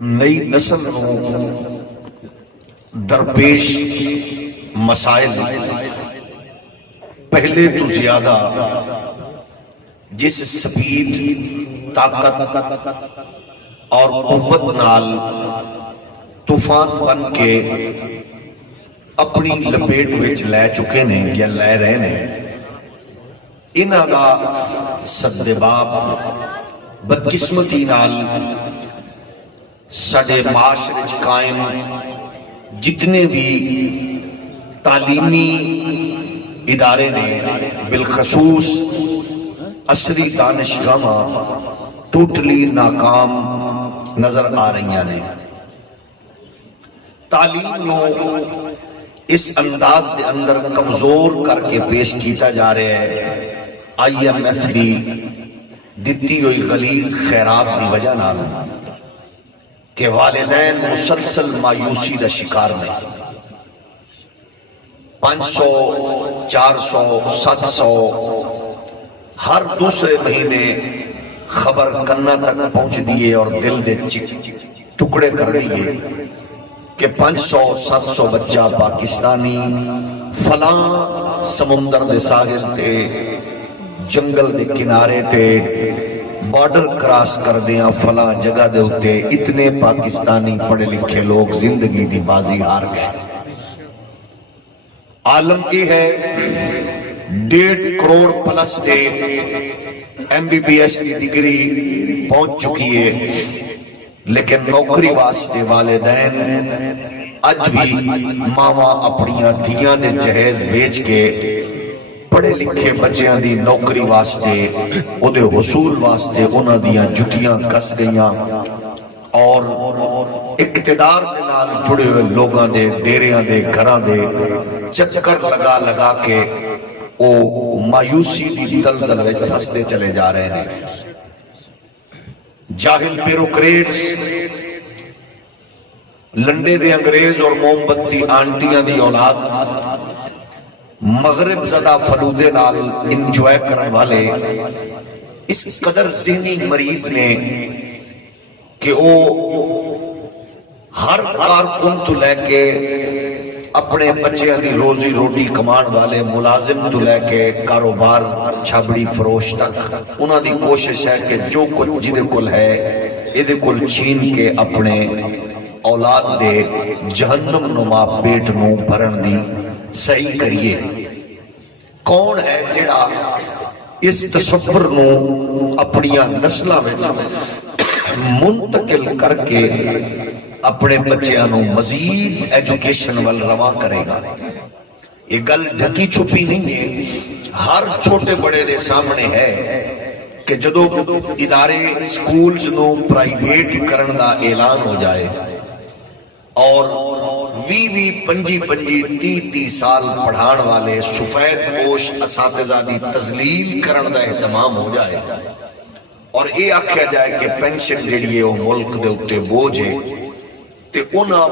نئی نسل نو درپیش مسائل پہلے تو زیادہ جس سپیڈ طاقت اور قوت نال طوفان بن کے اپنی لپیٹ وچ لے چکے نے یا لے رہے نے، انہاں دا سدباب بدقسمتی نال سڈے معاشرے قائم جتنے بھی تعلیمی ادارے نے، بالخصوص عصری دانشگاہ ٹوٹلی ناکام نظر آ رہی ہیں۔ تعلیم نو اس انداز دے اندر کمزور کر کے پیش کیتا جا رہا ہے IMF دی دتی ہوئی غلیظ خیرات دی وجہ نال کہ والدین مسلسل مایوسی دا شکار نے۔ 500 400 700 ہر دوسرے مہینے خبر کنہ تک پہنچ دیئے اور دل دے ٹکڑے کر دیئے کہ 500 700 بچہ پاکستانی فلاں سمندر دے ساحل تے، جنگل دے کنارے تے، بارڈر کراس کر دیاں فلاں جگہ دے ہوتے اتنے پاکستانی پڑھے لکھے لوگ زندگی دی بازی ہار گئے۔ عالم کی ہے 1.5 کروڑ پلس دے MBBS کی ڈگری پہنچ چکی ہے، لیکن نوکری واسطے والدین اج بھی ماما اپنیاں دھیاں دے جہیز بیچ کے پڑھے لکھے بچیاں دی نوکری واسطے، او دے حصول واسطے انہاں دیاں جتیاں کس گئیاں، اور اقتدار دے نال جڑے ہوئے لوگاں دے ڈیریاں دے گھراں دے چکر لگا لگا کے او مایوسی دی دلدل وچ پھستے چلے جا رہے ہیں۔ جاہل بیوروکریٹس، لنڈے دے انگریز اور موم بتی آنٹیاں دی اولاد، مغرب زدہ فلودے نال انجوائے کرنے والے اس قدر ذہنی مریض نے کہ وہ ہر کارکن تو لے کے اپنے بچے دی روزی روٹی کمان والے ملازم تو لے کے کاروبار چھابڑی فروش تک، انہاں دی کوشش ہے کہ جو کچھ جدے کل ہے ادھے کل چھین کے اپنے اولاد دے جہنم نما پیٹ نو بھرن دی صحیح کریے۔ کون ہے جڑا اس تصور نو اپنیاں نسلہ میں منتقل کر کے اپنے بچیاں نو مزید ایجوکیشن وال رواں کرے گا؟ یہ گل ڈھکی چھپی نہیں ہے، ہر چھوٹے بڑے دے سامنے ہے کہ جدو ادارے سکولز نو پرائیویٹ کرن دا اعلان ہو جائے اور 25 سال پڑھان والے سفید پوش اساتذہ دی تذلیل کرن دا اہتمام ہو جائے اور یہ آکھیا جائے کہ پینشن جڑی ہے وہ ملک دے اتے بوجھ ہے، تے انہاں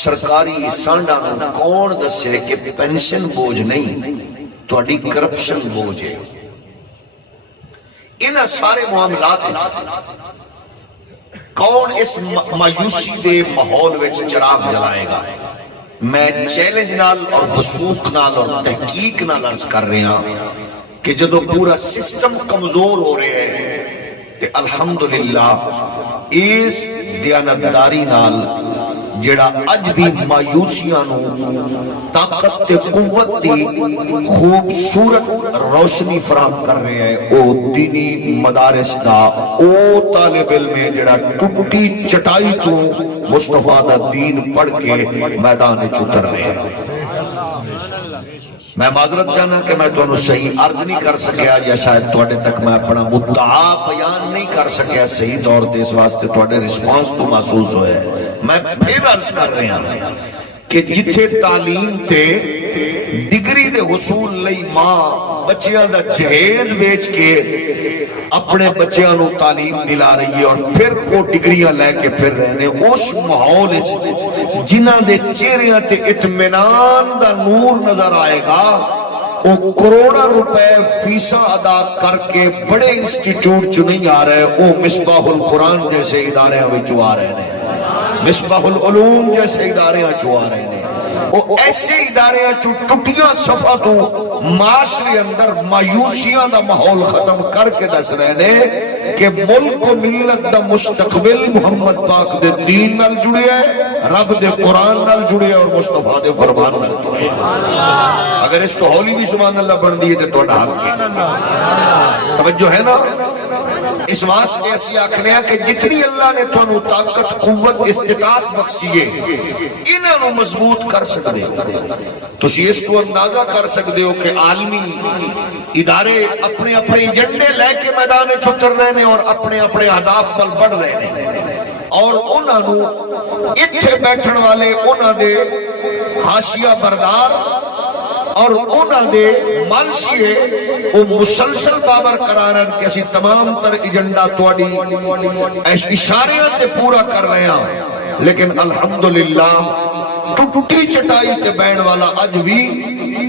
سرکاری سانڈا نو کون دسے کہ پینشن بوجھ نہیں، تہاڈی کرپشن بوجھ ہے۔ انہاں سارے معاملات کون اس مایوسی دے ماحول وچ چراغ جلائے گا؟ میں چیلنج نال اور وثوق نال اور تحقیق نال عرض کر رہے ہیں کہ جدو پورا سسٹم کمزور ہو رہے ہیں تے الحمدللہ اس دیانتداری نال جڑا اج بھی مایوسیاں نو طاقت تے قوت دی خوبصورت روشنی فراہم کر رہے ہیں، او دینی مدارس دا او طالب علم ہے جڑا ٹوٹی چٹائی تو مصطفیٰ دا دین پڑھ کے میدان چتر رہے ہیں۔ میں معذرت چاہنا کہ میں تو صحیح عرض نہیں کر سکیا یا شاید توڑے تک میں اپنا مدعا بیان نہیں کر سکیا صحیح دور دے، اس واسطے توڑے رسپانس تو محسوس ہوئے۔ میں پھر عرض کر رہے ہیں کہ جتھے تعلیم تے ڈگری دے حصول لئی ماں بچیاں دا جہیز بیچ کے اپنے بچیاں نو تعلیم دلا رہی ہے اور پھر وہ ڈگریاں لے کے پھر رہنے، اس ماحول جنہاں دے چہریاں تے اطمینان دا نور نظر آئے گا، وہ کروڑا روپے فیساں ادا کر کے بڑے انسٹیٹیوٹ چ نہیں آ رہے، وہ مصباح القرآن جیسے ادارے وچوں آ رہے ہیں، مصباح العلوم جیسے ادارے چوں آ رہے ہیں۔ وہ ایسے ادارے چوں ٹوٹیاں صفحہ تو معاشرے اندر مایوسیاں دا ماحول ختم کر کے دس رہے ہیں کہ ملک و ملت دا مستقبل محمد پاک دے دین نال جڑے ہے، رب دے قرآن نال جڑے ہے اور مصطفیٰ دے فرمان نال جڑے ہے۔ اگر اس تو ہولی بھی سبحان اللہ بن دیئے تو توڑا حق ہے، توجہ ہے نا؟ اس واسطے اسی آکھنے ہیں کہ جتنی اللہ نے تو انہوں طاقت قوت استطاعت بخشیے انہوں نے مضبوط کر سکتے تو اس کو اندازہ کر سکتے ہو کہ عالمی ادارے اپنے اپنے ایجنڈے لے کے میدان چھتر رہے ہیں اور اپنے اپنے اہداف پر بڑھ رہے ہیں، اور انہوں نے اتھے بیٹھن والے انہوں نے حاشیہ بردار اور انہوں نے مالشیے وہ مسلسل بابر قرارن کہ اسی تمام تر ایجنڈا توڑی اشاریاں تے پورا کر رہے ہیں، لیکن الحمدللہ ٹوٹی چٹائی تے بین والا اج بھی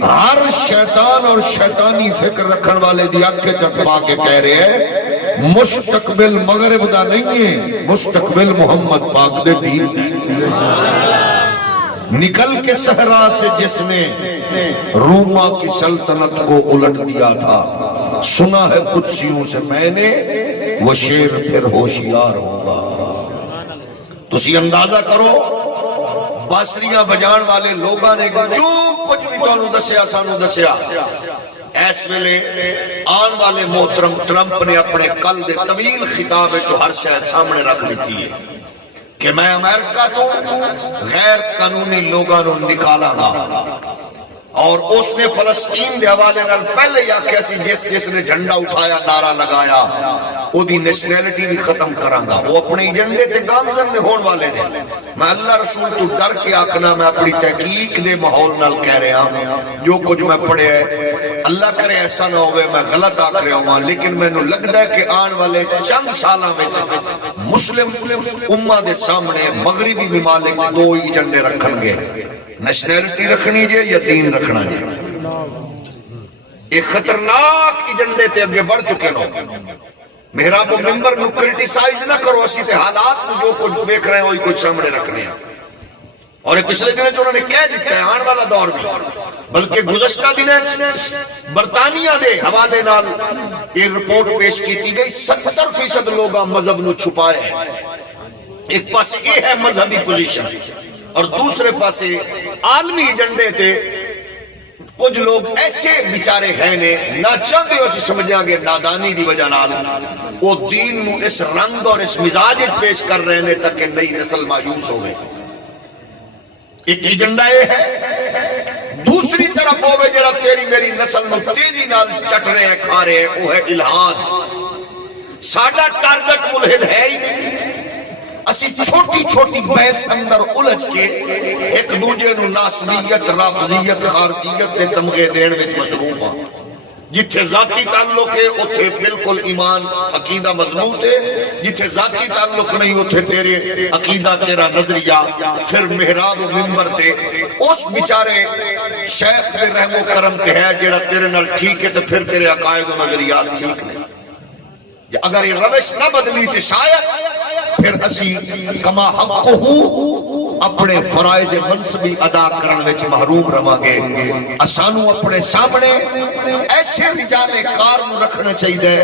ہر شیطان اور شیطانی فکر رکھن والے دی آنکھیں چکپا کے کہہ رہے ہیں مستقبل مغرب دا نہیں ہے، مستقبل محمد پاک دے دین۔ نکل کے صحرا سے جس نے روما کی سلطنت کو الٹ دیا تھا، سنا ہے قدسیوں سے میں نے وہ شیر پھر ہوشیار ہوگا۔ تو اسی اندازہ کرو باسریاں بجان والے لوگاں نے جو کچھ بھی تو دسیا سانو دسیا، ایس ویلے آن والے محترم ٹرمپ نے اپنے کل دے طویل خطاب جو ہر شاید سامنے رکھ دیتی ہے کہ میں امریکہ تو غیر قانونی لوگاں نو نکالا گا، اور اس نے فلسطین دے حوالے نال پہلے یا کیسی جس نے جھنڈا اٹھایا نعرہ لگایا وہ دی نیشنلٹی بھی ختم کروں گا۔ وہ اپنے ایجنڈے تے گامزن میں ہون والے نے، میں اللہ رسول تو ڈر کے آکھنا میں اپنی تحقیق دے ماحول نال کہہ رہا ہوں، جو کچھ میں پڑھے ہے اللہ کرے ایسا نہ ہوئے میں غلط آکھ رہا ہوں، لیکن میں نو لگتا ہے کہ آن والے چند سالہ میں مسلم امہ دے سامنے مغربی ممالک دو ایجنڈے رکھن گے، نیشنلٹی رکھنی جے یا دین رکھنا جے۔ ایک خطرناک ایجنڈے تے اگے بڑھ چکے نو، محراب و ممبر نو کرٹیسائز نہ کرو، اسی تے حالات جو کچھ دیکھ رہے ہیں وہی کچھ سامنے رکھنے ہیں، اور پچھلے دنوں جو انہوں نے کہہ دیتا ہے آن والا دور بھی، بلکہ گزشتہ دنوں برطانیہ دے حوالے نال یہ رپورٹ پیش کی گئی 70% لوگاں مذہب نو چھپائے ہیں۔ ایک پاس یہ ہے مذہبی پوزیشن، اور دوسرے پاسے عالمی ایجنڈے تے کچھ لوگ ایسے بیچارے ہیں نے نہ چاہتے ہو سمجھا گے نادانی دی وجہ نال وہ دین نو اس رنگ اور اس مزاج پیش کر رہے ہیں تاکہ نئی نسل مایوس ہو گئے۔ ایک ایجنڈا یہ ہے، دوسری طرف ہوئے جڑا تیری میری نسل میں تیزی نال چٹ رہے ہیں کھا رہے ہیں، وہ ہے الہاد۔ ساڈا ٹارگٹ ملحد ہے ہی نہیں، اسی چھوٹی چھوٹی بحث اندر الجھ کے ایک دوجے نو ناسبیت رافضیت خارجیت دے تمغے دین وچ مصروف ہاں۔ جتھے ذاتی تعلق ہے اتھے بالکل ایمان عقیدہ مضبوط ہے، جتھے ذاتی تعلق نہیں اتھے تیرے عقیدہ تیرا نظریہ پھر محراب و منبر تے اس بیچارے شیخ دے رحم و کرم تے ہے جڑا تیرے نال ٹھیک ہے تو پھر تیرے عقائد و نظریات ٹھیک نہیں۔ اگر یہ روش نہ بدلی تو شاید پھر اسی کما حق ہو اپنے فرائض منصبی ادا کرنے وچ محروم رہاں گے۔ اسانو اپنے سامنے ایسے رجال کار نو رکھنا چاہیے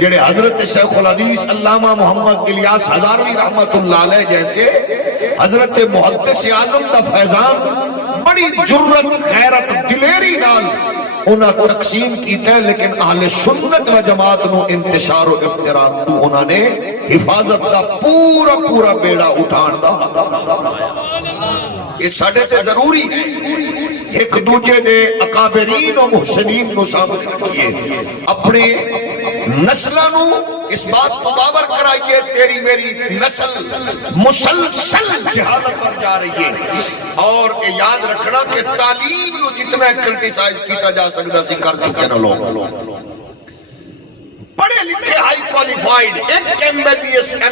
جڑے حضرت شیخ الحدیث علامہ محمد الیاس ہزاروی رحمت اللہ علیہ جیسے، حضرت محدث اعظم دا فیضان بڑی جرت غیرت دلیری نال انہاں تقسیم کیتا ہے، لیکن اہل سنت و جماعت نو انتشار و افتراق تو انہاں نے حفاظت دا پورا پورا بیڑا اٹھان دا۔ یہ ساڑھے تے ضروری ہے ایک دوجہ دے اکابرین و محسنین نو سامنے رکھئے، اپنے نسلہ نو اس بات کو بابر کرائیے تیری میری نسل مسلسل جہالت پر جا رہی ہے، اور یاد رکھنا کہ تعلیم نو جتنا کرٹیسائز کیتا جا سکتا سی کر چکے نہ لوگ پڑھے لکھے ہائی کوالیفائیڈ ایک M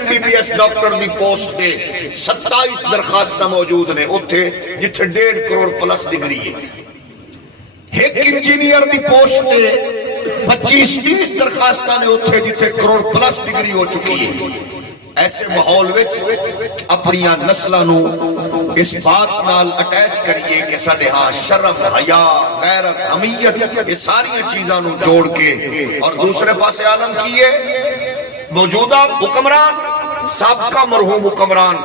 B B S doctor دی پوسٹ دے 27 درخواستہ موجود نے اتھے جتھے 1.5 کروڑ پلس ڈگری ہے۔ ایک انجینئر دی پوسٹ تے 25-30 درخواستاں نے اتھے جتھے کروڑ پلس ڈگری ہو چکی ہے. ایسے ماحول وچ اپنی نسلاں نو اس بات نال اٹیچ کریے کہ ساڈے ہاں شرم، حیا، غیرت، حمیت، یہ ساری چیزاں نو جوڑ کے. اور دوسرے پاسے عالم کیے موجودہ حکمران، سابقہ مرحوم حکمران،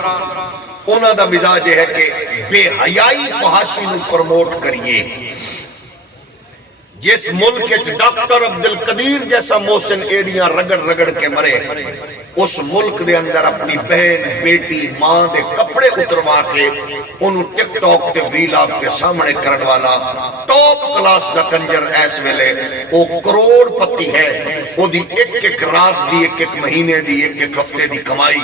انہاں دا مزاج ہے کہ بے حیائی فحاشی نو پروموٹ کریے. جس ملک ڈاکٹر عبدالقدیر جیسا محسن ایڑیاں رگڑ رگڑ کے مرے، اس ملک دے اندر اپنی بہن، بیٹی، ماں دے کپڑے اتروا کے انہوں ٹک ٹاک تے ویلاگ کے سامنے کرن والا ٹاپ کلاس دا کنجر ایس ویلے او کروڑ پتی ہے. او دی ایک ایک رات دی، ایک ایک مہینے دی، ایک ایک ہفتے دی کمائی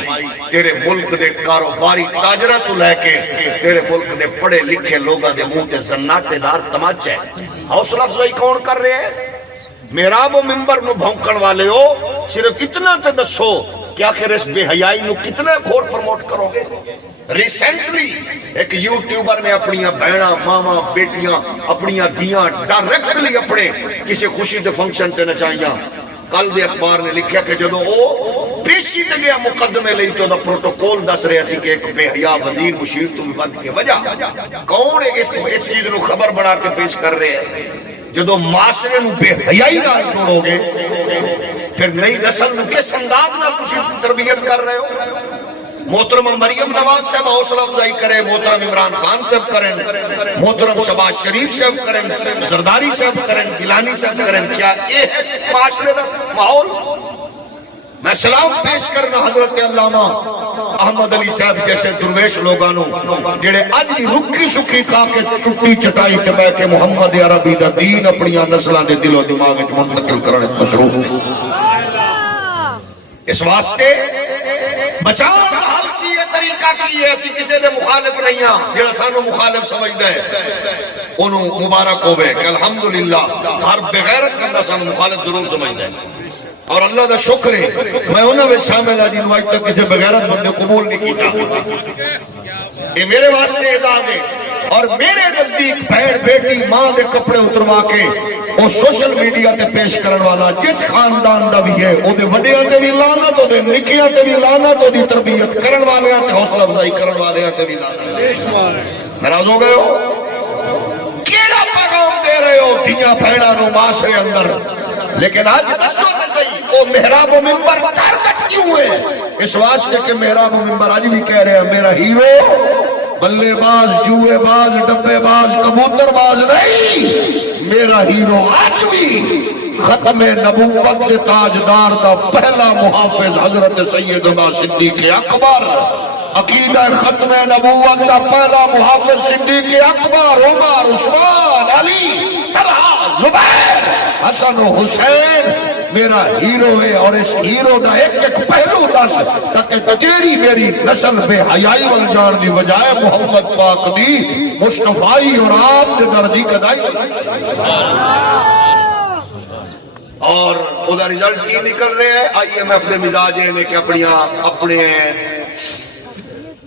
تیرے ملک دے کاروباری تاجرہ تو لے کے تیرے ملک دے پڑھے لکھے لوگاں دے منہ تے زناٹے دار تماچے. حوصلہ افزائی کون کر رہے ہیں؟ محراب و منبر نو بھونکن والے ہو، صرف اتنا تے دسو کہ آخر اس بے حیائی نو کتنے کھوڑ پروموٹ کرو گے. ریسنٹلی ایک یوٹیوبر نے اپنی بہناں، ماما، بیٹیاں، اپنی دیاں ڈائریکٹلی اپنے کسی خوشی دے فنکشن تے نچائیاں. کل دے اخبار نے لکھیا کہ جدو او پیشی تے گیا مقدمے لئی تو دا پروٹوکول دس رہے سی کہ ایک بے حیا وزیر مشیر تو ود کے وجہ کون اس چیز نو خبر بنا کے پیش کر رہے ہیں. جدو معاشرے نو بے حیائی نال جوڑو گے پھر نئی نسل نو کس انداز نال تسی تربیت کر رہے ہو. محترم مریم نواز صاحب حوصلہ افزائی کریں، محترم عمران خان صاحب کریں، محترم شہباز شریف صاحب کریں، زرداری صاحب کریں، گیلانی صاحب کریں. کیا یہ ہے معاشرے کا ماحول؟ میں سلام پیش کرنا حضرت علامہ احمد علی صاحب جیسے درویش لوگانوں جڑے اج بھی رکھی سکھی کھا کے ٹوٹی چٹائی تے بیٹھ کے محمد عربی دا دین اپنی نسلاں دے دل و دماغ وچ منتقل کرنے مصروف. اس واسطے بچاؤ دا حل کی ہے، طریقہ کی ہے. اسی کسی دے مخالف نہیں ہاں. جڑا سانو مخالف سمجھدا ہے انہوں مبارک ہوے کہ الحمدللہ ہر بغیرت بندہ سانو مخالف ضرور سمجھدا ہے. اور اللہ دا شکر ہے میں انہاں وچ شامل ہاں جنوں اج تک کسی بغیرت بندے قبول نہیں کیتا. یہ میرے واسطے اعزاز ہے. اور میرے نزدیک بہن، بیٹی، ماں دے کپڑے اتروا کے وہ سوشل میڈیا تے پیش کرن والا جس خاندان دا بھی ہے او دے وڈیاں تے بھی لعنت، او دے نکیاں تے بھی لعنت، او دی تربیت کرن والیاں تے حوصلہ افزائی کرن والیاں تے بھی لعنت. ناراض ہو گئے ہو؟ کیڑا پیغام دے رہے ہو دھیاں بہناں نو معاشرے اندر؟ لیکن آج دسو تے صحیح وہ محراب و منبر ٹارگٹ کیوں ہے؟ اس واسطے کہ محراب و منبر آج بھی کہہ رہے ہیں میرا ہیرو بلے باز، جوئے باز، ڈبے باز، کبوتر باز نہیں، میرا ہیرو آج بھی ختم نبوت کے تاجدار دا پہلا محافظ حضرت سیدنا صدیق اکبر. عقیدہ ختم نبوت دا پہلا محافظ صدیق اکبر، عمر، عثمان، علی، طلحہ، زبیر، حسن و حسین میرا ہیرو ہے. اور اس ہیرو دا ایک ایک پہلو دس تاکہ تیری میری نسل بے حیائی وال جان دی بجائے محمد پاک دی مصطفائی اور آپ دے دردی کدائی. اور ادھا رزلٹ کی نکل رہے ہیں آئی ایم ایف دے مزاجے نے کہ اپنے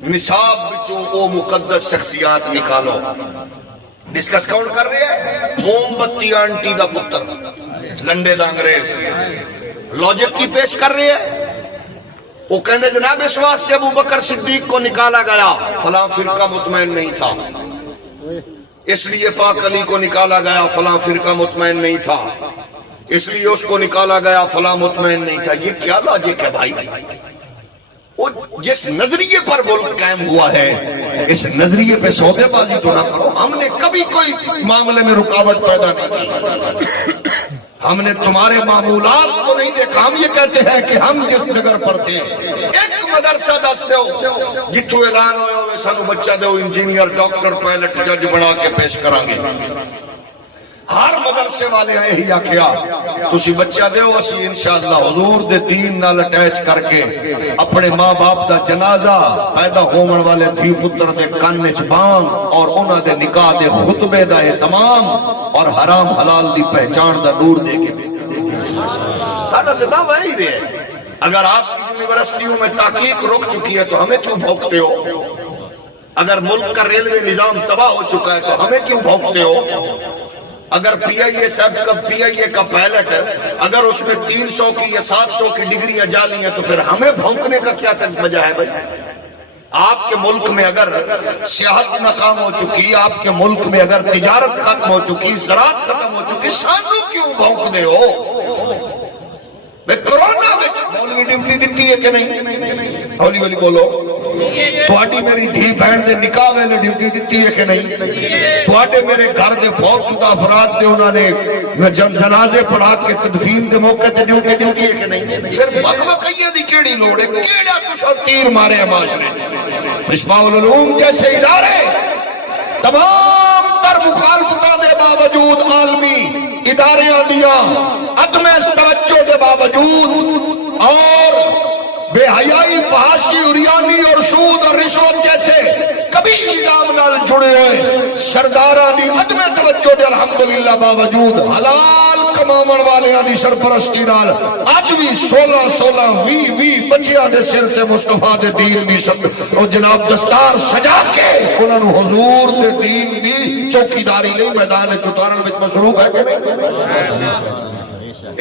نصاب بچوں او مقدس شخصیات نکالو. ڈسکس کون کر رہے ہیں؟ موم بتی آنٹی دا پتر، لنڈے دا انگریز لاجک کی پیش کر رہے ہیں. وہ کہنے جناب اس واسطے ابو بکر صدیق کو نکالا گیا فلاں فرقہ مطمئن نہیں تھا، اس لیے پاک علی کو نکالا گیا فلاں فرقہ مطمئن نہیں تھا، اس لیے اس کو نکالا گیا فلاں مطمئن نہیں تھا. یہ کیا لاجک ہے بھائی؟ جس نظریے پر ملک قائم ہوا ہے اس نظریے پہ سودے بازی تو نہ کرو. ہم نے کبھی کوئی معاملے میں رکاوٹ پیدا نہیں کی. ہم نے تمہارے معمولات کو نہیں دیکھا. ہم یہ کہتے ہیں کہ ہم جس جگہ پر تھے ایک مدرسہ دس دو جتوں اعلان ہوئے سانو بچہ دو انجینئر، ڈاکٹر، پائلٹ، جج بنا کے پیش کریں گے. ہر مدرسے والے ہیں ہی آکھیا تسی بچہ دیو اسی انشاءاللہ حضور دے دین نال اٹیچ کر کے اپنے ماں باپ دا جنازہ پیدا ہون والے دھی پتر دے کان وچ بانگ اور انہاں دے نکاح دے خطبے دا اہتمام اور حرام حلال دی پہچان دا نور دے کے ساڈا تے دعویٰ ہی رہے. اگر آپ کی یونیورسٹیوں میں تحقیق رک چکی ہے تو ہمیں کیوں بھونکتے ہو؟ اگر ملک کا ریلوے نظام تباہ ہو چکا ہے تو ہمیں کیوں بھونکتے ہو؟ اگر پی آئی اے کا پائلٹ ہے، اگر اس میں 300 کی یا 700 کی ڈگریاں جالی ہیں تو پھر ہمیں بھونکنے کا کیا وجہ ہے بھائی؟ آپ کے ملک میں اگر سیاحت ناکام ہو چکی، آپ کے ملک میں اگر تجارت ختم ہو چکی، زراعت ختم ہو چکی، سانوں کیوں بھونکنے ہو؟ کرونا مولوی ڈیوٹی دیتی ہے کہ نہیں؟ ہولی ہولی بولو. تھوڑی میری دھی بہن دے نکاح ویلے ڈیوٹی دیتی ہے کہ نہیں؟ تھوڑے میرے گھر دے فوت شدہ افراد دے انہوں نے جنازے پڑھا کے تدفین دے موقع تے ڈیوٹی دیتی ہے کہ نہیں؟ پھر بکوکیے دی کیڑی لوڑ ہے؟ کیڑا کچھ تیر مارے ہیں معاشرے؟ مصباح العلوم جیسے ادارے تمام تر مخالفتہ دے باوجود عالمی اداریاں دیا عدم توجہ دے باوجود اور بے حیائی، فحاشی، عریانی اور سود اور رشوت جیسے کبھی نظام نال جڑے ہوئے سرداراں دی عدم توجہ دے الحمدللہ باوجود حلال کماون والیاں دی سرپرستی نال اج بھی 16 20 بچیاں دے سر تے مصطفیٰ دے دین دی سب اور جناب دستار سجا کے انہاں نوں حضور دے دین دی چوکیداری لئی میدان چتارن وچ مصروف ہے کہ نہیں؟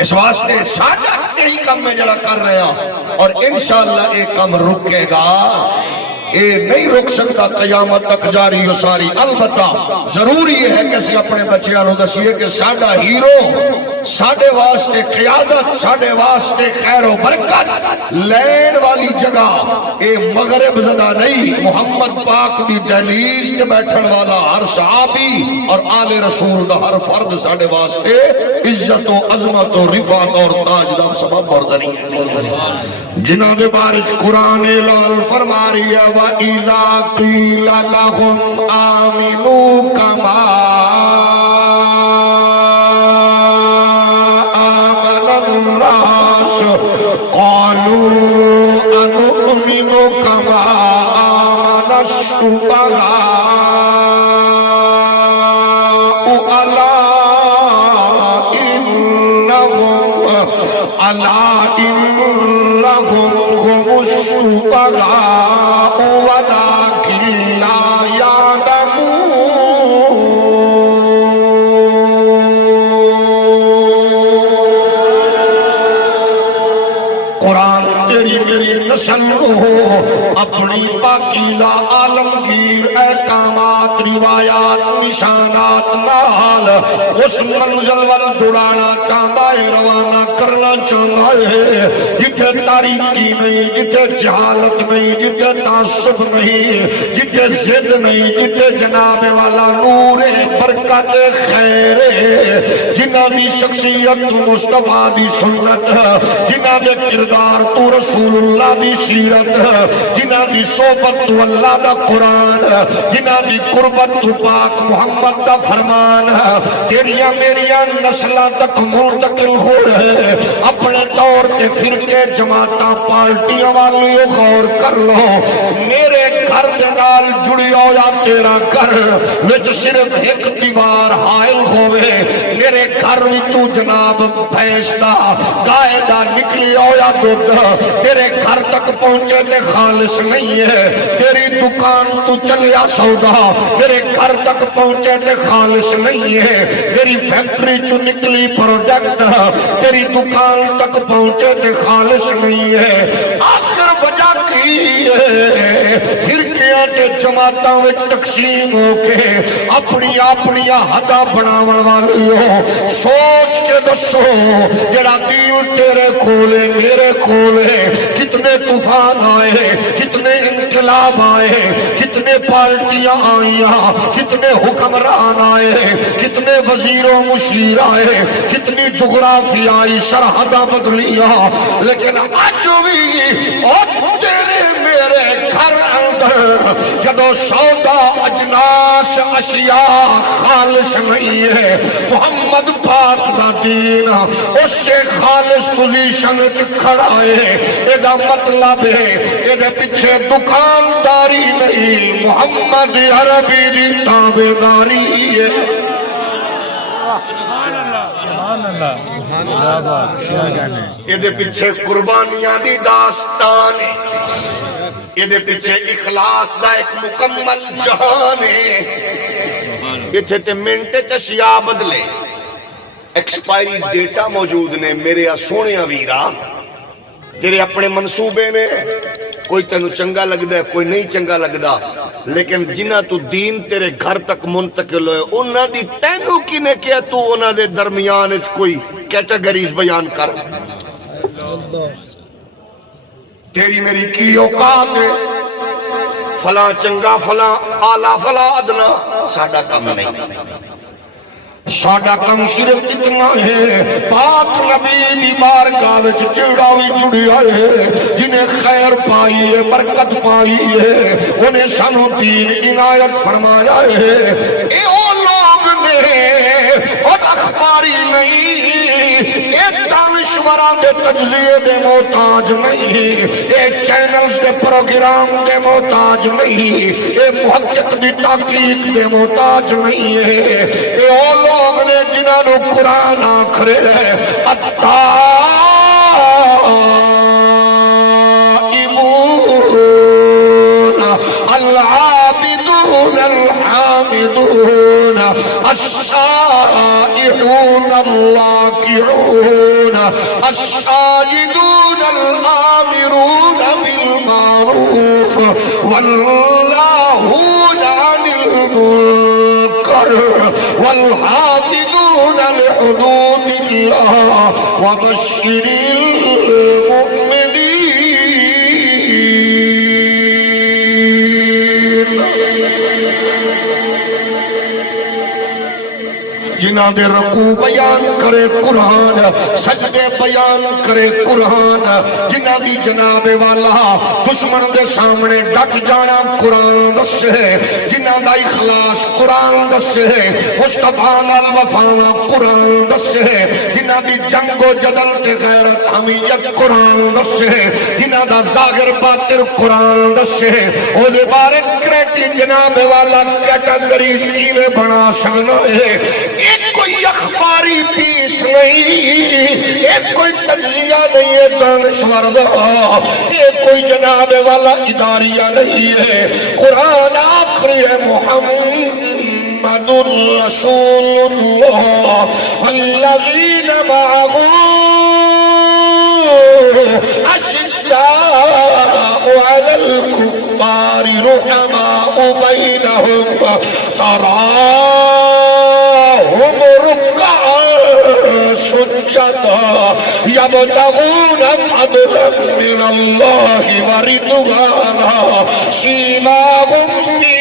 اس واسطے ساڈا یہی کام میں جڑا کر رہے ہیں اور انشاءاللہ ایک کام رکے گا، یہ نہیں رک سکتا، قیامت تک جاری و ساری. البتہ ضروری یہ ہے کہ اسی اپنے بچیاں نوں دسیے کہ ساڈا ہیرو، ساڈے واسطے قیادت، ساڈے واسطے خیر و برکت لین والی جگہ اے مغرب زدہ نہیں، محمد پاک دی دہلیز کے بیٹھن والا ہر صحابی اور آل رسول دا ہر فرد ساڈے واسطے عزت و عظمت و رفعت اور تاج دا سبب اور ذریعہ. جنہاں دے بارے قرآن لال فرما رہی ہے وَإِذَا قِيلَ لَهُمْ آمِنُوا كَمَا آمَنَ النَّاسُ قَالُوا أَنُؤْمِنُ كَمَا آمَنَ السُّفَهَاءُ أَلَا إِنَّهُمْ هُمُ السُّفَهَاءُ وَلَكِنْ لَا يَعْلَمُونَ. قرآن تیری میری نسل ہو اپنی پاکیزہ عالمگیر احکامات، روایات، نشانات نال اس منزل وال دڑانا چاہتا ہے، روانہ کرنا چاہتا ہے جتے تاریکی نہیں، جتے جہالت نہیں، جتے تعصب نہیں، جتے زد نہیں، جتے جناب والا نور برکت خیر، جنہ دی شخصیت مصطفیٰ دی سنت، جنہ دے کردار تو رسول اللہ دی سیرت، جنہ دی صحبت تو اللہ دا قرآن، جنہ دی قربت تو پاک محمد دا فرمان، تیریاں میریاں نسلہ تک منتقل ہو رہے. اپنے طور کے فرقے جماعتاں پارٹیاں والی غور کر لو، میرے گھر دے نال جڑی ہو یا تیرا گھر وچ صرف ایک دیوار حائل ہوئے، میرے گھر وچوں جناب بھینستا گائے دا نکلی ہو یا دودھ تیرے گھر تک پہنچے تے خالص نہیں ہے، تیری دکان تو چلیا سودا تیرے گھر تک پہنچے تے خالص نہیں ہے، تیری فیکٹری چو نکلی پروڈکٹ تیری دکان تک پہنچے تے خالص نہیں ہے. آخر وجہ کی ہے فرقیاں تے جماعتاں وچ تقسیم ہو کے اپنی حدا بناون والی ہو. سوچ کے دسو جڑا دین تیرے کھولے میرے کھولے کتنے طوفان آئے، کتنے انقلاب آئے، کتنے پارٹیاں آئیاں، کتنے حکمران آئے، کتنے وزیر و مشیر آئے، کتنی جغرافیائی سرحدہ بدلیاں، لیکن آج بھی تیرے میرے گھر اندر جدو سودا اجناس اشیاء خالص نہیں ہے، محمد پاک دا دین اس سے خالص پوزیشن کھڑا ہے. ایدہ مطلب ہے ایدہ پیچھے دکانداری نہیں، محمد عربی دی تابعداری ہے. ایدہ پیچھے قربانیاں دی داستان ہے، ایدہ پیچھے اخلاص دا ایک مکمل جہان ہے. یہ تھے منٹ چشیا بدلے ایکسپائری ڈیٹا موجود نے میرے سونے ویرا، تیرے اپنے منصوبے نے، کوئی تینوں چنگا لگدا ہے کوئی نہیں چنگا لگدا، لیکن جنہ تو دین تیرے گھر تک منتقل ہوئے انہاں دی تینوں کی نے کیا تو انہاں دے درمیان کوئی کیٹیگریز بیان کر، تیری میری کی اوقات ہے، فلاں چنگا فلاں آلہ فلاں ادنا، ساڈا کم نہیں، ساڈا کم صرف اتنا ہے پاک نبی دی بارگاہ وچ جڑا وی جڑیا ہے جنہیں خیر پائی ہے برکت پائی ہے انہیں سانو دین عنایت فرمایا ہے، اے او لوگ نے اور اخباری نہیں، اے دانشوراں دے تجزیے دے محتاج نہیں، اے چینلز دے پروگرام دے محتاج نہیں، اے محقق دی تحقیق دے محتاج نہیں ہے، اے او لوگ نے جنہاں نو قرآن آکھرے التائبون العابدون الحامدون السائحون الراكعون الساجدون الآمرون بالمعروف والناهون عن المنكر والحافظون لحدود الله وبشر المؤمنين۔ جنہاں دے رکوع بیان کرے قرآن، سجدے بیان کرے قرآن، جنہاں دی جناب والا دشمن دے سامنے ڈٹ جانا قرآن دسے، جنہاں دا اخلاص قرآن دسے، مصطفیٰ نال وفاواں قرآن دسے، جنہاں دی جنگ و جدل تے غیرت حمیت قرآن دسے، جنہاں دا ظاہر باطن قرآن دسے، او دے بارے کریٹی جناب والا کیٹیگریز کیویں بنا سکنا ہے۔ ایک کوئی اخباری پیس نہیں، ایک کوئی تجزیہ نہیں ہے دانشور دا، ایک کوئی جناب والا اداریہ نہیں ہے، قرآن آخری ہے محمد رسول اللہ والذین معه اشداء علی الکفار رحماء بینہم تراہم رکعا سجدا یبتغون فضلا من اللہ ورضوانا سیماہم فی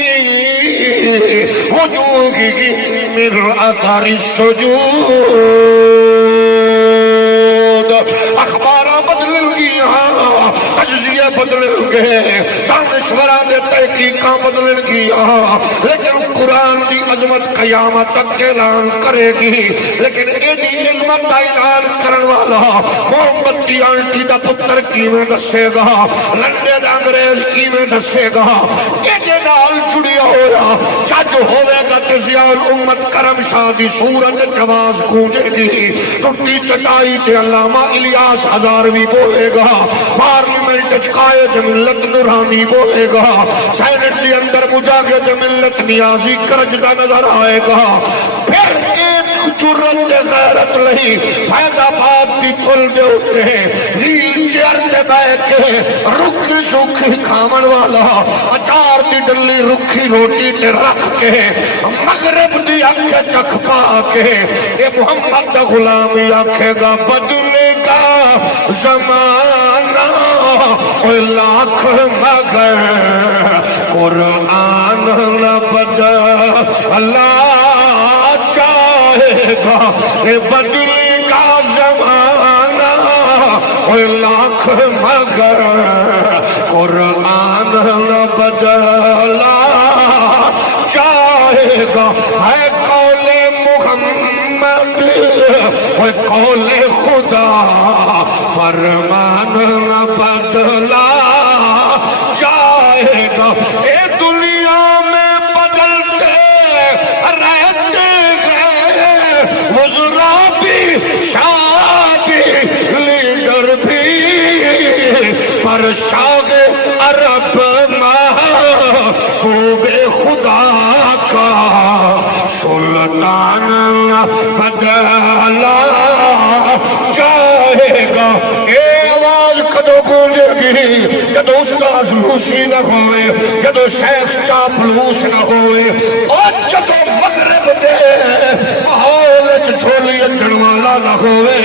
وجوہہم من اثر السجود۔ اخباراں بدل گیا، تجزیے بدل گئے، دانشوراں دے تحقیقاں بدل گیا، لیکن قرآن دی عظمت قیامت تک اعلان کرے گی، لیکن اے دی عظمت دا اعلان کرن والا محمد دی آنٹی دا پتر کیویں دسے گا، لنڈے دا انگریز کیویں دسے گا، اے جے نال جڑیا ہویا جج ہوئے گا تے ضیاء الامت کرم شاہ دی سورج جواز گونجے گی، ٹوٹی چٹائی تے علامہ الیاس ہزاروی بولے گا، پارلیمنٹ قائد ملت نورانی بولے گا، سینٹ کے اندر مجاہد ملت نیازی کرجدہ نظر آئے گا، پھر ایک جرت غیرت لئی فیض آباد بھی پھل دے ہوتے ہیں، ویل چیئر تے بیٹھ کے رکھی سکھی کھامن والا اچار دی ڈلی رکھی روٹی تے رکھ کے مغرب دی آنکھیں چکھ پا کے اے محمد دا غلامی آنکھے گا بدلے گا زمانہ لاکھ مگر قرآن نہ بدلا چاہے گا، اے بدلے گا زمانہ لاکھ مگر قرآن نہ بدلا چاہے گا، ہے قول محمد ہے قول خدا فرمان نہ بدلا جائے گا۔ اے دنیا میں بدلتے رہتے ہیں وزراء بھی شادی لیڈر بھی، پر شاہ عرب محبوب خدا کا سلطان بدلا نہیں جدو استاد لوسی نہ ہوئے جدو شیخ چاپلوس نہ ہوئے اور جدو مغرب دے ماحول چھولی اچھن والا نہ ہوئے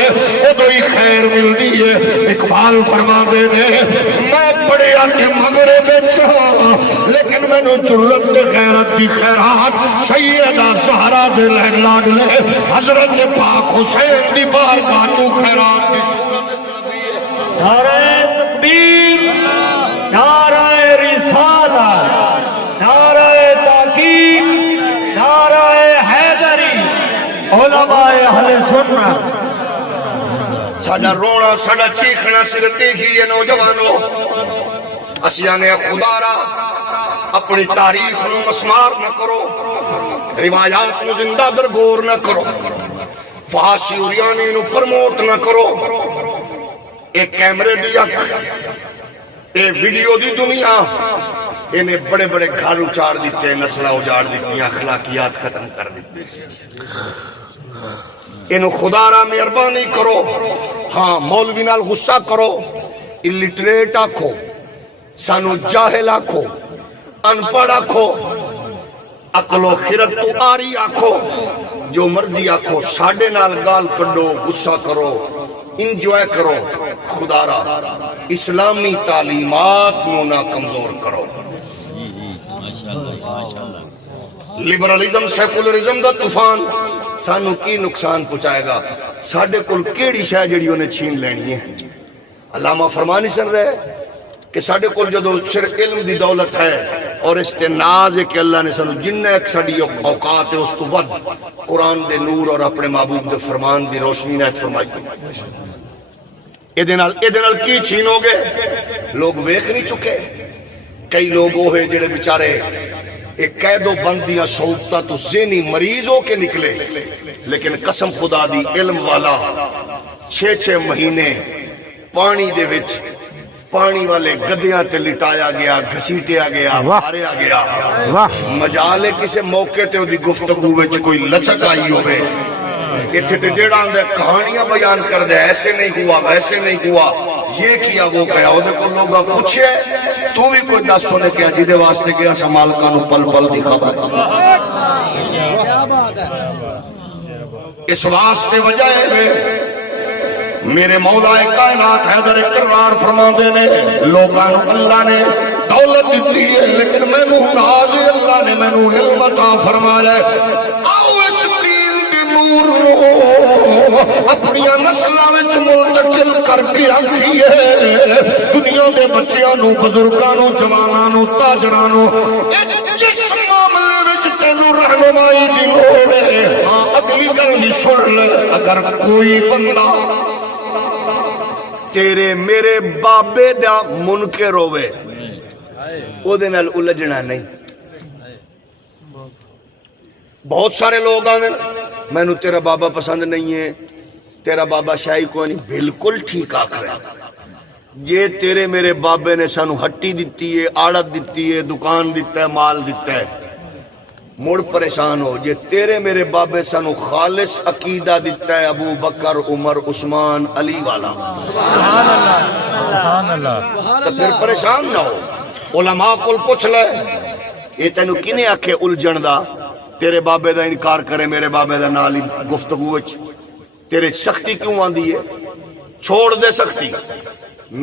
ادو ہی خیر ملتی ہے اقبال فرما دے دے میں پڑھیا کہ مغرب لیکن میں نے ضرورت غیرت دی خیرات سیدہ زہرا دے لاڈ لے حضرت پاک حسین دی بارگاہ تو خیرات دی صورت نعرہ تکبیر، نعرہ رسالت، نعرہ تحقیق، نعرہ حیدری، علماء اہل سنت۔ ساڑا رونا ساڑا چیخنا صرف ایک ہی ہے نوجوانوں اسیانے خدا را اپنی تاریخ نو مسمار نہ کرو روایات نو زندہ درگور نہ کرو فحاشی اوریانی نو پرموٹ نہ کرو ایک کیمرے دی اک ایک ویڈیو دی دنیا انہیں بڑے بڑے گھر اچار دیتے ہیں نسلہ اجاڑ دیتی ہیں اخلاقیات ختم کر دیتے ہیں انہوں خدا را مہربانی کرو ہاں مولوی نال غصہ کرو الٹریٹ آکھو سانو جاہل آکھو انپڑھ آکھو عقل و خرد تو آری آکھو جو مرضی آکھو ساڑھے نال گال کڈو غصہ کرو انجوائے کرو خدا را اسلامی تعلیمات نو نہ کمزور کرو لبرالزم سیکولرزم دا طوفان سانو کی نقصان پہنچائے گا ساڑھے کل کیڑی شاہ جڑی انہیں چھین لینی ہے علامہ فرمانی سن رہے کہ ساڑھے کل جدو صرف علم دی دولت ہے اور استناز ہے کہ اللہ نے سانو جنہ ایک ساڑھی اوقات ہے اس کو ود قرآن دے نور اور اپنے محبوب دے فرمان دی روشنی نہ فرمائی ایدنال کی چھینو گے لوگ ویکھ نہیں چکے کئی لوگ ہوئے جڑے بیچارے ایک قید و بندیاں صحبتہ تو ذہنی مریض ہو کے نکلے لیکن قسم خدا دی علم والا 6 مہینے پانی دے وچ پانی والے گدیاں تے لٹایا گیا گھسیٹیا گیا ماریا گیا مجالے کسے موقع تے دی گفتگو وچ کوئی لچک آئی ہوئے اتھے تے جیڑا اندے کہانیاں بیان کر دے ایسے نہیں ہوا ویسے نہیں ہوا یہ کیا وہ کیا وہ دیکھو لوگا پوچھے تو بھی کوئی 10 سونے کیا جیدے واسطے گیا سمالکانو پل پل دی خبر اس واسطے وجہ ہے میرے مولا کائنات حیدر کرار فرما دینے لوگانو اللہ نے دولت دیتی ہے لیکن میں نو ناز اللہ نے میں نو علم عطا فرما لے آؤ اس دین دی نور نو اپنی نسلہ وچ منتقل کر کے آنکھی ہے دنیا دے بچیانو بزرگانو جوانانو تاجرانو جس معاملے وچ تینو رہنمائی دی لوڑ ہے ہاں اگلی گل بھی سن لے اگر کوئی بندہ تیرے میرے بابے دا منکر ہوئے او دے نال الجھنا نہیں بہت سارے لوگ آنے میں نو تیرا بابا پسند نہیں ہے تیرا بابا شاہی کو نہیں بالکل ٹھیک آکھ رہا جے تیرے میرے بابے نے سانو ہٹی دیتی ہے آڑت دیتی ہے دکان دیتا ہے مال دیتا ہے مڑ پریشان ہو جے تیرے میرے بابے سانو خالص عقیدہ دیتا ہے ابو بکر عمر عثمان علی والا سبحان اللہ تو پھر پریشان نہ ہو علماء کل پوچھ لے یہ تینو کنے آکھے الجھن دا تیرے بابے دا انکار کرے میرے بابے دا نالی گفتگو تیرے سختی کیوں آندی ہے چھوڑ دے سختی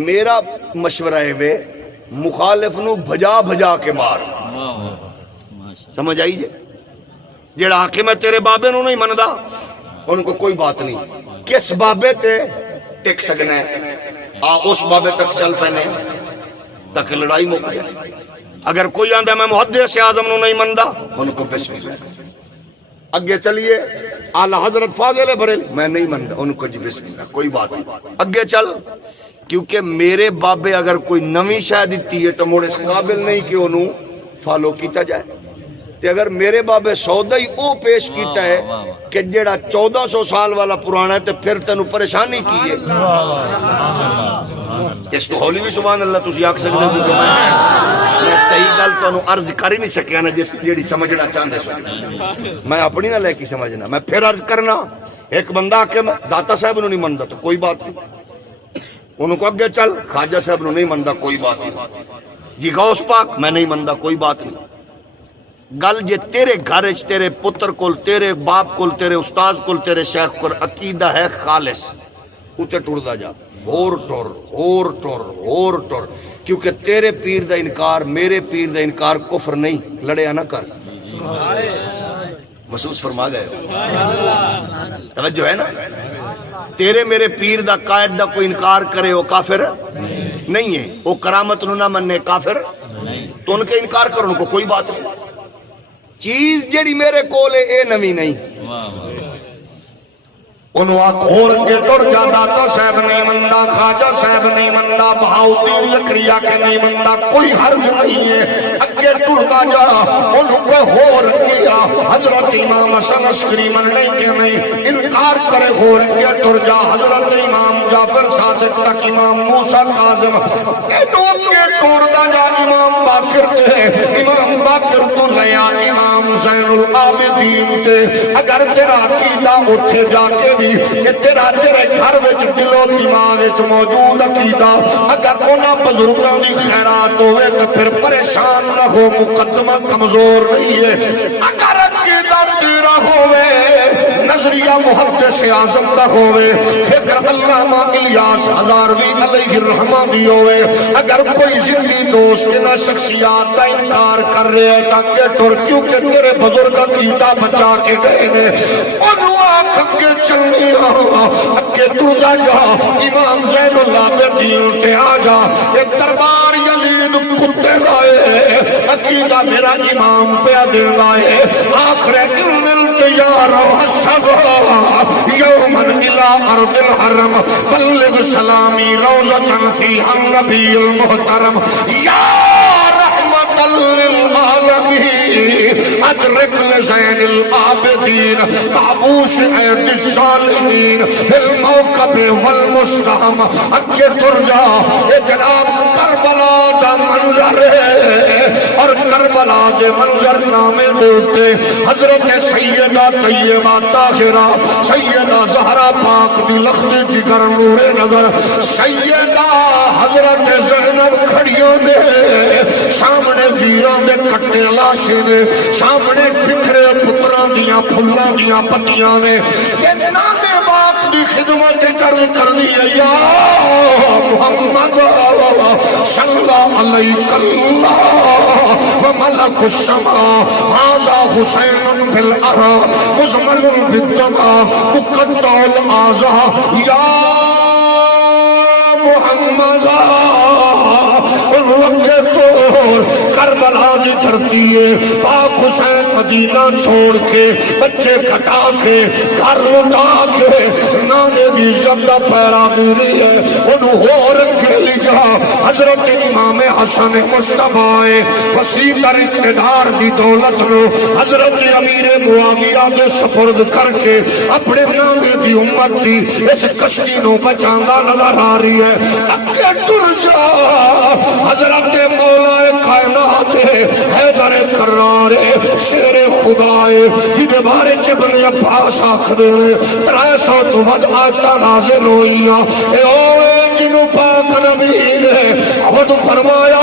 میرا مشورہ ہے بے مخالف نو بھجا بھجا کے مار سمجھ آئی جے جیڑا حاکم ہے تیرے بابے نو نہیں مندہ ان کو کوئی بات نہیں کس بابے تے ٹک سکنے اس بابے تک چل پہنے تک لڑائی موقع جائے اگر کوئی آندہ میں محدث اعظم نو نہیں مندہ ان کو بسم اللہ اگے چلیے اعلی حضرت فاضل بریل میں نہیں مندہ ان کو جی بسم اللہ کوئی بات نہیں اگے چل کیونکہ میرے بابے اگر کوئی نمی شاہ دیتی ہے تو موڑے اس قابل نہیں کہ انہوں فالو کیتا جائے تے اگر میرے بابے سودا ہی او پیش کیتا ہے کہ جڑا 1400 سال والا پرانا ہے تو پھر تینو پریشانی کی ہے اس تو ہولی بھی سبحان اللہ تسی آکھ سکتے ہو کہ میں صحیح گل تو انہوں عرض کر ہی نہیں سکیا نا جس جیڑی سمجھنا چاہتے سو میں اپنی نہ لے کی سمجھنا میں پھر عرض کرنا ایک بندہ کہ داتا صاحب انہوں نہیں مندہ تو کوئی بات نہیں انہوں کو اگے چل خواجہ صاحب نو نہیں مندا کوئی بات نہیں جی غوث پاک میں نہیں مندا کوئی بات نہیں گل جے تیرے گھر وچ تیرے پتر کول تیرے باپ کول تیرے استاد کول تیرے شیخ کول عقیدہ ہے خالص اتے ٹردا جا اور ٹر کیونکہ تیرے پیر دا انکار میرے پیر دا انکار کفر نہیں لڑیا نہ کر محسوس فرما گئے توجہ ہے نا تیرے میرے پیر دا قائد دا کوئی انکار کرے وہ کافر نہیں ہے وہ کرامت نو نہ مننے کافر تو ان کے انکار کرو ان کو کوئی بات نہیں چیز جیڑی میرے کول ہے اے نوی نہیں انہوں آکھور کے ٹر جاندہ تو صاحب نہیں مندہ خواجہ صاحب نہیں مندہ بہاؤدین لکریہ کے نہیں مندہ کوئی حرج نہیں ہے اگے ٹرتا جا انہوں کو ہور کیا حضرت امام حسن عسکری مننے کے نہیں انکار کرے ہور کے ٹر جا حضرت امام جعفر صادق تک امام موسیٰ کاظم انہوں کے ٹرتا جا امام باقر تے امام باقر تو لیا امام زین العابدین تے اگر تیرا عقیدہ اٹھے جا کے کہ تیرا تیرے گھر وچ دل و دماغ وچ موجود عقیدہ اگر انہاں بزرگاں دی خیرات ہوئے تو پھر پریشان نہ ہو مقدمہ کمزور نہیں ہے اگر عقیدہ تیرا ہوئے نظریہ محدث اعظم دا ہوئے پھر علامہ الیاس ہزاروی علیہ الرحمہ بھی ہوئے اگر کوئی ذلی دوست انہاں شخصیات کا انکار کر رہے ہیں تاکہ ٹر کیونکہ تیرے بزرگ عقیدہ بچا کے گئے نے انہوں آنکھ کے چل اکے ٹردا جا امام زین العابدین تے آ جا ایک دربار یزید کتے لائے عقیدہ میرا امام پہ دے لائے آخر ملتے یار حسبا یومن الى ارض الحرم بلغ سلامی روزتن فی النبی المحترم یا رحمت للعالمین ادرک لزین العابدین کابوس عید الظالمین الموقب والمستحم اکے ترجا جناب کربلا دا منظر ہے اور کربلا دے منظر نامے دیتے حضرت سیدہ طیبہ طاہرہ سیدہ زہرا پاک دی لخت جگر نور نظر سیدہ حضرت زینب کھڑیوں دے سامنے ویران دے کٹے لاشے دے سامنے بکھرے پتران دیاں پھلاں دیاں پتیاں نے کہ نانے باپ دی خدمت چل کر دیا یا محمد صلی اللہ علیہ اللہ وملک السماء هذا حسین بالعرا مزمن بالدماء مقدع العزا یا محمد کربلا دی دھرتی ہے پاک حسین مدینہ چھوڑ کے بچے کھٹا کے گھر لٹا کے نانے دی زندہ پیرا دیری ہے انہوں ہو رکھے لی جا حضرت امام حسن مصطفیٰ وسیع تر اقتدار دی دولت نو حضرت امیر معاویہ دے سپرد کر کے اپنے نانے دی امت دی اس کشتی نو بچاندہ نظر آ رہی ہے اکے ٹر جا حضرت مولا کائنات حیدر کرار شیر خدائے جدے بارے چبن عباس آکھ دے 300 تو ود آیتہ نازل ہوئیاں اے اوے جنو پاک نبی نے خود فرمایا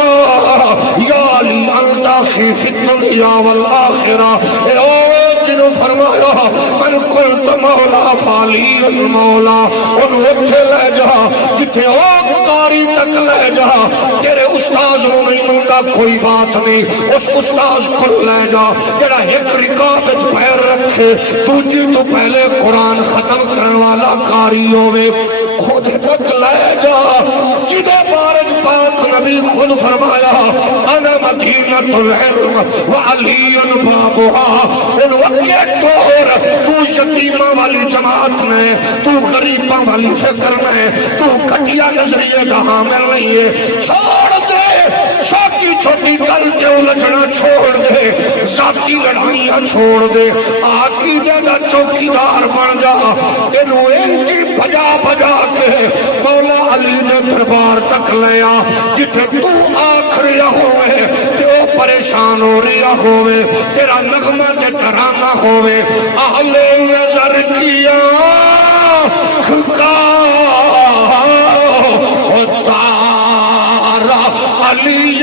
یا علی الداخی فی الدنیا والآخرہ اے اوے جنو فرمایا من قلت مولا فالی المولا انہوں اٹھے لے جا جتے او قاری تک لے جا تیرے استاذ نو نہیں ملتا کوئی بات نہیں اس استاذ کو لے جا تیرا ایک رکابت پیر رکھے دوجی تو پہلے قرآن ختم کرنے والا قاری ہوئے خود تک لے جا جدے بارج پاک نبی خود فرمایا انا مدینۃ العلم وعلی بابها الوقع طور تو یتیمہ والی جماعت میں تو غریبہ والی فکر میں تو کٹیا نظریے کا حامل نہیں ہے چھوڑ دے چھوٹی چھوٹی گل کے الجھنا چھوڑ دے ذاتی لڑائیاں چھوڑ دے عقیدے دا چوکیدار بن جا انہوں انجی بجا بجا کے مولا علی نے دربار تک لیا جتے تو آخری ہوئے تو پریشان ہو رہا ہوئے تیرا نغمہ تے ترانہ ہوئے اہل نظر کیا کھکا علی